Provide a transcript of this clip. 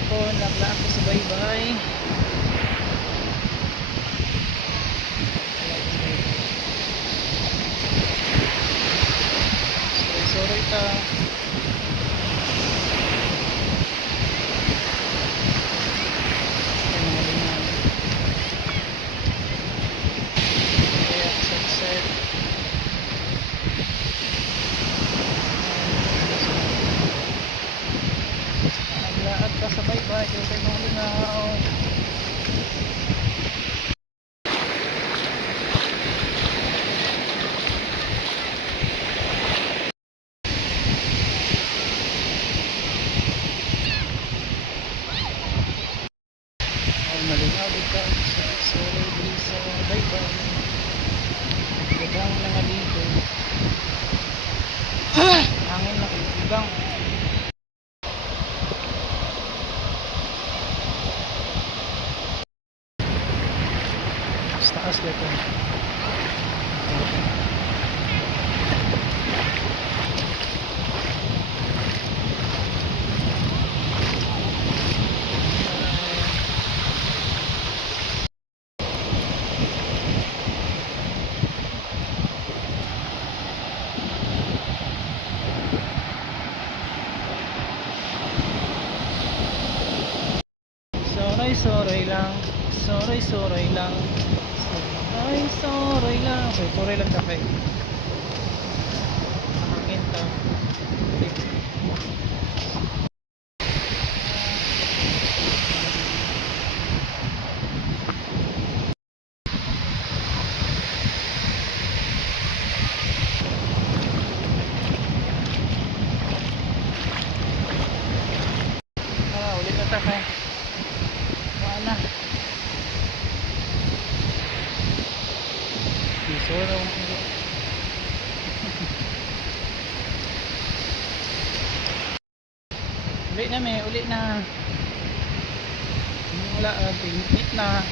hapon, naglaan ko sa baybay. Sorry ta. Kaya sunset. Naglaan ka sa baybay, kaya tayo mga lingaw. Malinawid ka sa sorry sa baybay. Nagdagang nangaligo. Hangin na igang. Taas dito. Soray lang, soray lang, soray lang. Soray lang kape. Hangin to. Ulit na kape. Wala. Sorong. Uli na. Wala, pinit na.